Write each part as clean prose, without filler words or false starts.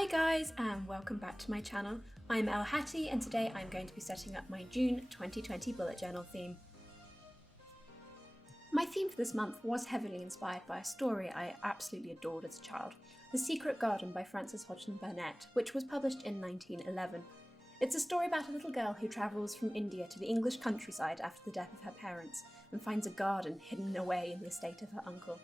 Hi guys and welcome back to my channel. I'm ElleHattie and today I'm going to be setting up my June 2020 bullet journal theme. My theme for this month was heavily inspired by a story I absolutely adored as a child, The Secret Garden by Frances Hodgson Burnett, which was published in 1911. It's a story about a little girl who travels from India to the English countryside after the death of her parents and finds a garden hidden away in the estate of her uncle.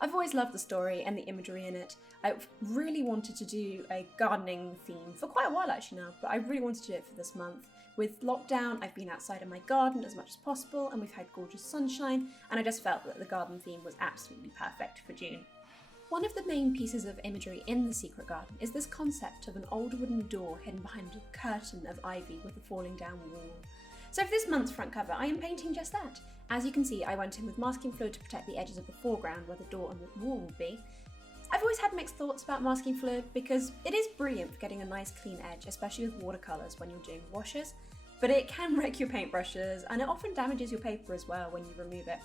I've always loved the story and the imagery in it. I've really wanted to do a gardening theme for quite a while actually now, but I really wanted to do it for this month. With lockdown, I've been outside in my garden as much as possible and we've had gorgeous sunshine, and I just felt that the garden theme was absolutely perfect for June. One of the main pieces of imagery in The Secret Garden is this concept of an old wooden door hidden behind a curtain of ivy with a falling down wall. So for this month's front cover, I am painting just that. As you can see, I went in with masking fluid to protect the edges of the foreground where the door and the wall will be. I've always had mixed thoughts about masking fluid because it is brilliant for getting a nice clean edge, especially with watercolours when you're doing washes, but it can wreck your paintbrushes and it often damages your paper as well when you remove it.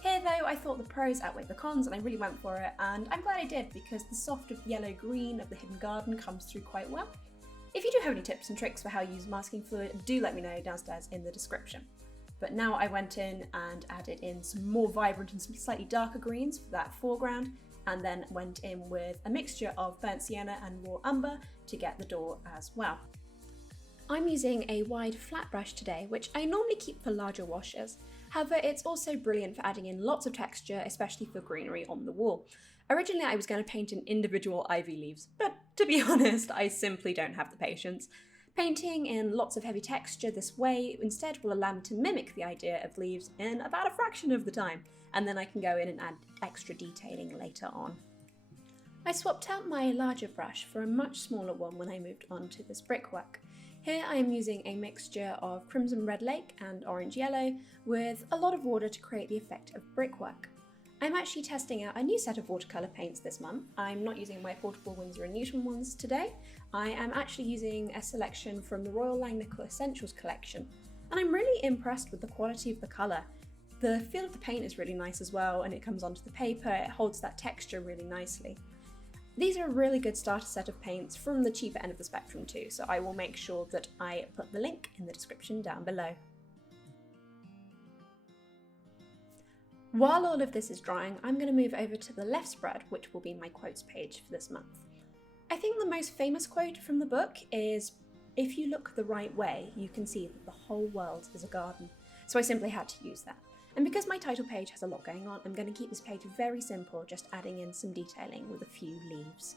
Here though, I thought the pros outweighed the cons and I really went for it, and I'm glad I did because the soft yellow-green of the hidden garden comes through quite well. If you do have any tips and tricks for how you use masking fluid, do let me know downstairs in the description. But now I went in and added in some more vibrant and some slightly darker greens for that foreground, and then went in with a mixture of burnt sienna and raw umber to get the door as well. I'm using a wide flat brush today, which I normally keep for larger washes. However, it's also brilliant for adding in lots of texture, especially for greenery on the wall. Originally I was going to paint in individual ivy leaves, but to be honest, I simply don't have the patience. Painting in lots of heavy texture this way instead will allow me to mimic the idea of leaves in about a fraction of the time, and then I can go in and add extra detailing later on. I swapped out my larger brush for a much smaller one when I moved on to this brickwork. Here I am using a mixture of Crimson Red Lake and Orange Yellow with a lot of water to create the effect of brickwork. I'm actually testing out a new set of watercolour paints this month. I'm not using my portable Winsor and Newton ones today. I am actually using a selection from the Royal Langnickel Essentials collection, and I'm really impressed with the quality of the colour. The feel of the paint is really nice as well, and it comes onto the paper, it holds that texture really nicely. These are a really good starter set of paints from the cheaper end of the spectrum too, so I will make sure that I put the link in the description down below. While all of this is drying, I'm going to move over to the left spread, which will be my quotes page for this month. I think the most famous quote from the book is, "If you look the right way, you can see that the whole world is a garden." So I simply had to use that. And because my title page has a lot going on, I'm going to keep this page very simple, just adding in some detailing with a few leaves.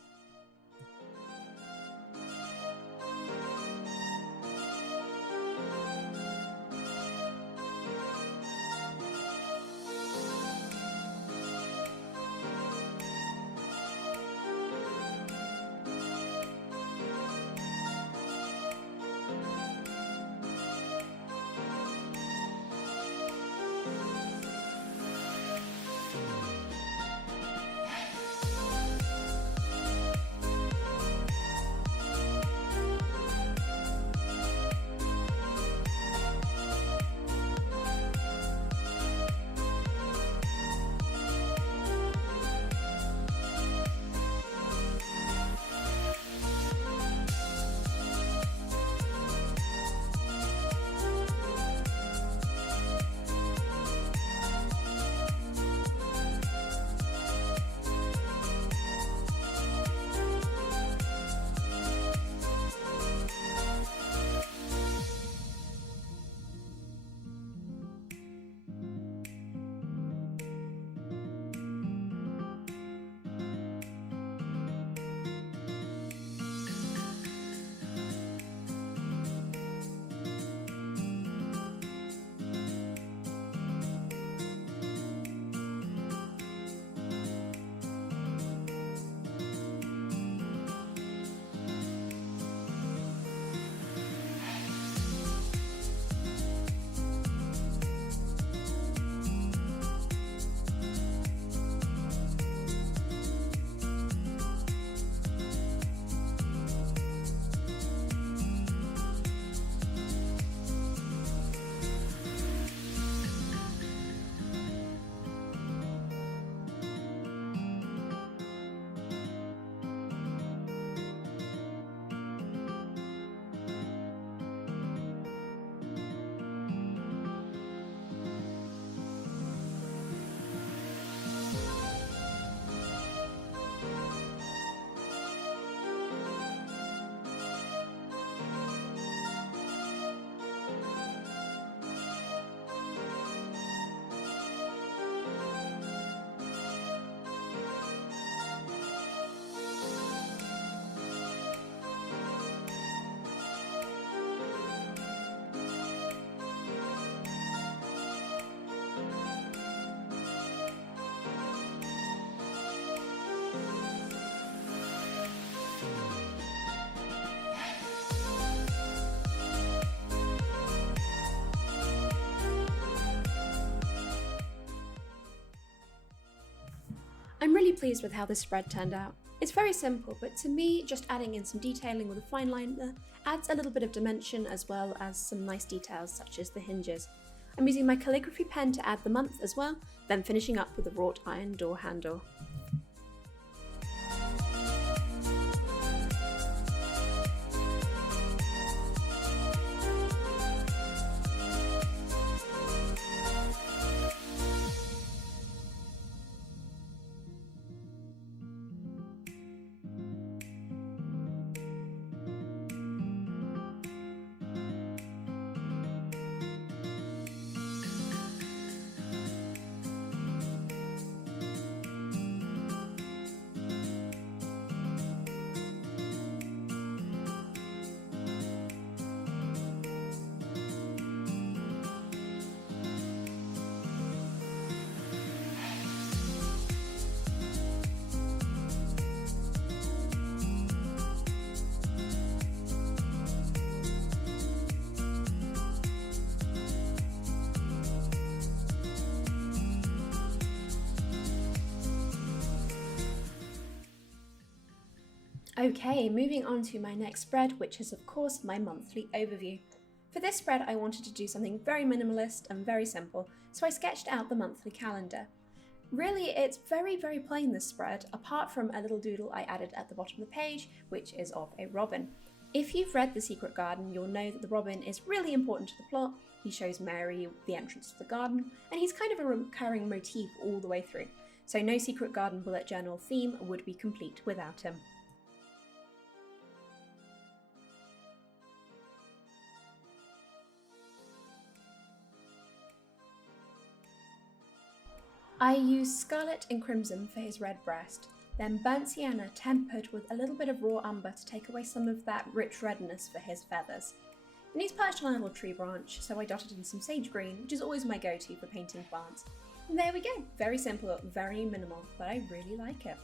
pleased with how this spread turned out. It's very simple, but to me, just adding in some detailing with a fine liner adds a little bit of dimension as well as some nice details such as the hinges. I'm using my calligraphy pen to add the month as well, then finishing up with a wrought iron door handle. Okay, moving on to my next spread, which is of course my monthly overview. For this spread I wanted to do something very minimalist and very simple, so I sketched out the monthly calendar. Really, it's very plain, this spread, apart from a little doodle I added at the bottom of the page, which is of a robin. If you've read The Secret Garden, you'll know that the robin is really important to the plot. He shows Mary the entrance to the garden, and he's kind of a recurring motif all the way through, so no Secret Garden bullet journal theme would be complete without him. I used scarlet and crimson for his red breast, then burnt sienna tempered with a little bit of raw umber to take away some of that rich redness for his feathers. And he's perched on a little tree branch, so I dotted in some sage green, which is always my go-to for painting plants. And there we go, very simple, very minimal, but I really like it.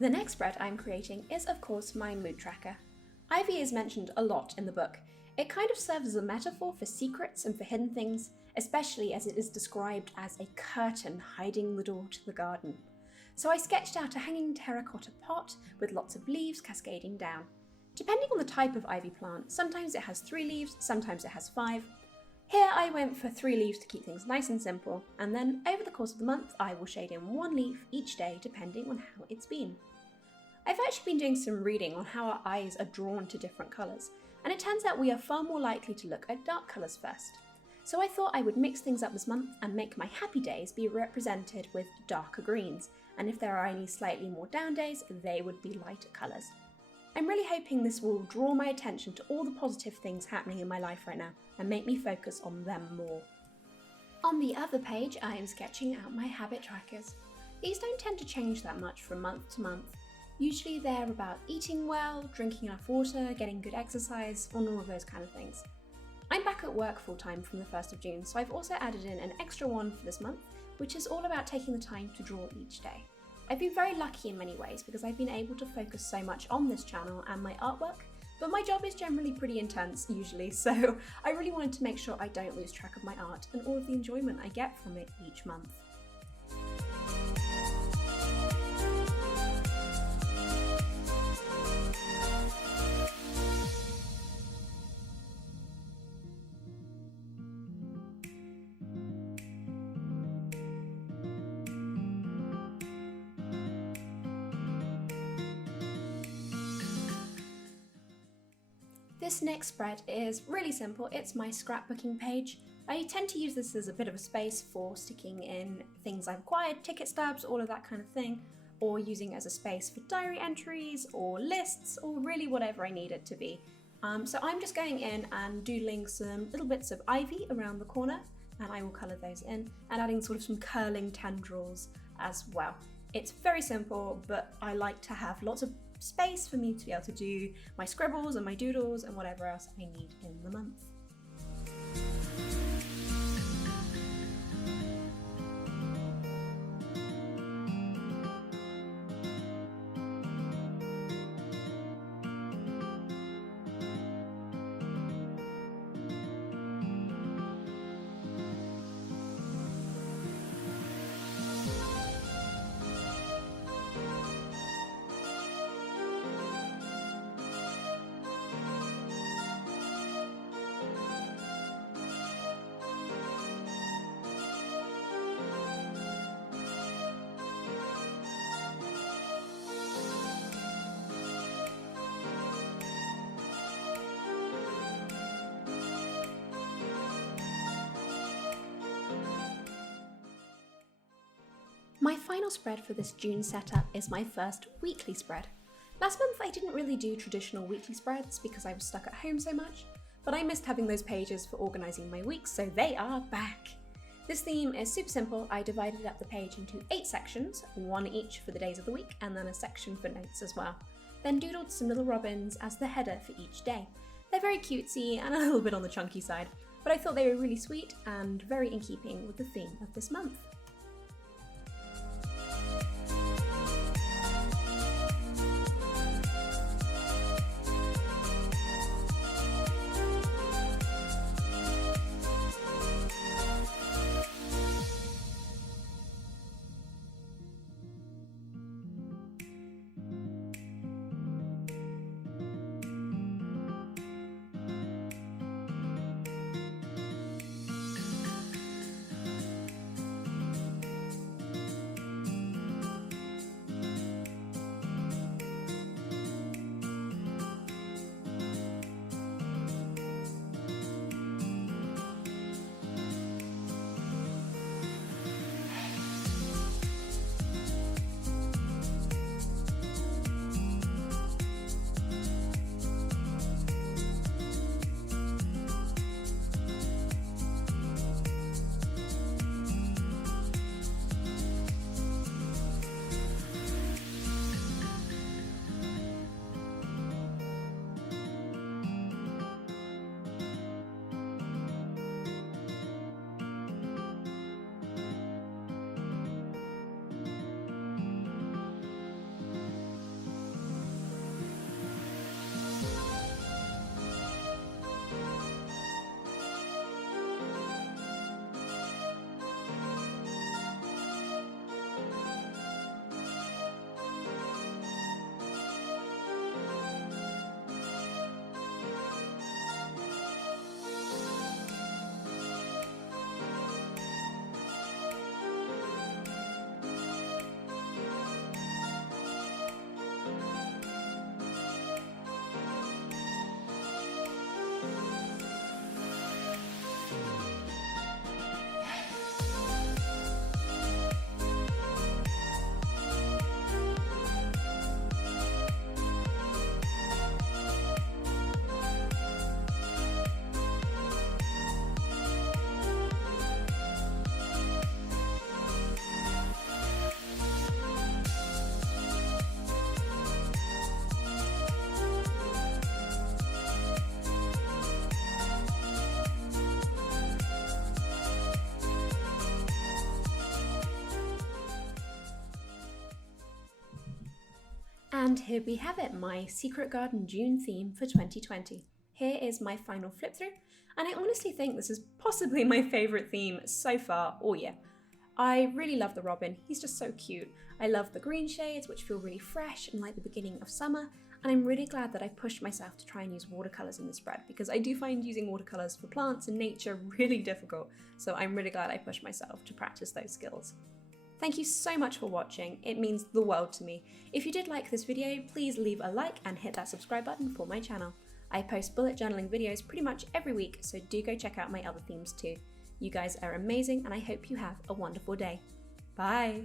The next spread I'm creating is of course my mood tracker. Ivy is mentioned a lot in the book. It kind of serves as a metaphor for secrets and for hidden things, especially as it is described as a curtain hiding the door to the garden. So I sketched out a hanging terracotta pot with lots of leaves cascading down. Depending on the type of ivy plant, sometimes it has 3 leaves, sometimes it has 5. Here I went for 3 leaves to keep things nice and simple, and then over the course of the month I will shade in 1 leaf each day depending on how it's been. I've actually been doing some reading on how our eyes are drawn to different colours, and it turns out we are far more likely to look at dark colours first. So I thought I would mix things up this month and make my happy days be represented with darker greens, and if there are any slightly more down days, they would be lighter colours. I'm really hoping this will draw my attention to all the positive things happening in my life right now and make me focus on them more. On the other page, I am sketching out my habit trackers. These don't tend to change that much from month to month. Usually they're about eating well, drinking enough water, getting good exercise, and all of those kind of things. I'm back at work full-time from the 1st of June, so I've also added in an extra one for this month, which is all about taking the time to draw each day. I've been very lucky in many ways because I've been able to focus so much on this channel and my artwork, but my job is generally pretty intense usually, so I really wanted to make sure I don't lose track of my art and all of the enjoyment I get from it each month. This next spread is really simple. It's my scrapbooking page. I tend to use this as a bit of a space for sticking in things I've acquired, ticket stubs, all of that kind of thing, or using it as a space for diary entries or lists or really whatever I need it to be. So I'm just going in and doodling some little bits of ivy around the corner, and I will colour those in, and adding sort of some curling tendrils as well. It's very simple, but I like to have lots of space for me to be able to do my scribbles and my doodles and whatever else I need in the month. My final spread for this June setup is my first weekly spread. Last month I didn't really do traditional weekly spreads because I was stuck at home so much, but I missed having those pages for organising my weeks, so they are back. This theme is super simple. I divided up the page into 8 sections, 1 each for the days of the week and then a section for notes as well. Then doodled some little robins as the header for each day. They're very cutesy and a little bit on the chunky side, but I thought they were really sweet and very in keeping with the theme of this month. And here we have it, my Secret Garden June theme for 2020. Here is my final flip through, and I honestly think this is possibly my favourite theme so far all year. I really love the robin, he's just so cute. I love the green shades, which feel really fresh and like the beginning of summer, and I'm really glad that I pushed myself to try and use watercolours in the spread, because I do find using watercolours for plants and nature really difficult, so I'm really glad I pushed myself to practice those skills. Thank you so much for watching, it means the world to me. If you did like this video, please leave a like and hit that subscribe button for my channel. I post bullet journaling videos pretty much every week, so do go check out my other themes too. You guys are amazing, and I hope you have a wonderful day. Bye!